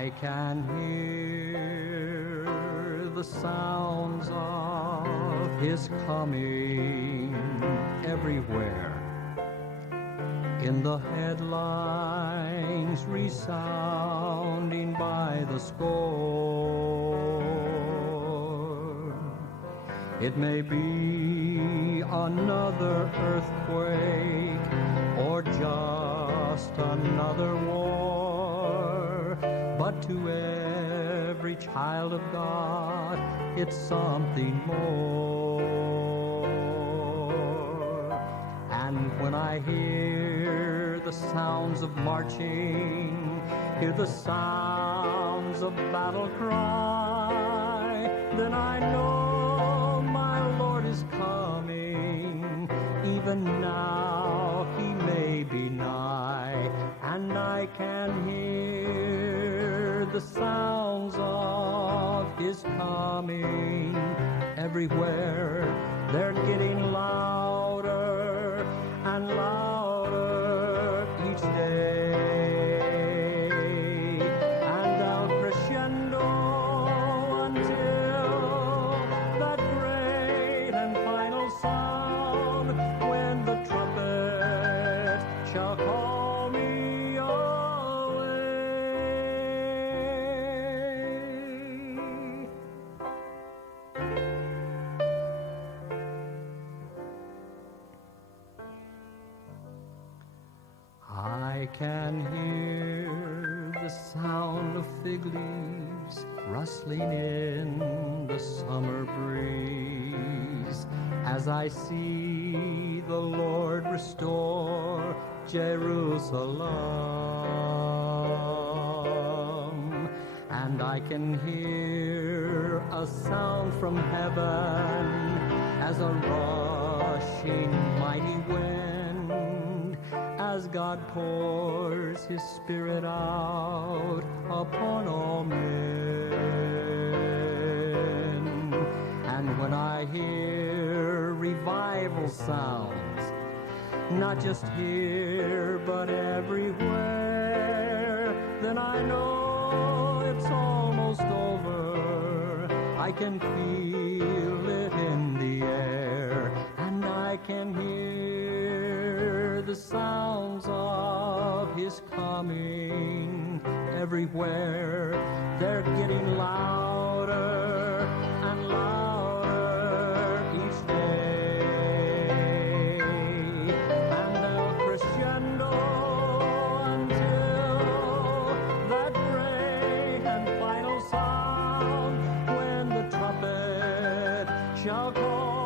I can hear the sounds of his coming everywhere, in the headlines resounding by the score. It may be another earthquake or just another war, but to every child of God, it's something more. And when I hear the sounds of marching, hear the sounds of battle cry, then I know my Lord is coming. Even now he may be nigh, and I can hear the sounds of his coming everywhere. They're getting louder and louder each day, and I'll crescendo until that great and final sound, when the trumpet shall call me away. I can hear the sound of fig leaves rustling in the summer breeze, as I see the Lord restore Jerusalem. And I can hear a sound from heaven as a rushing mighty wind, as God pours his Spirit out upon all men. And when I hear revival sounds, not just here but everywhere, then I know it's almost over. I can feel it in the air, and I can hear the sounds of his coming everywhere. They're getting louder and louder each day, and they'll crescendo until that great and final sound, when the trumpet shall call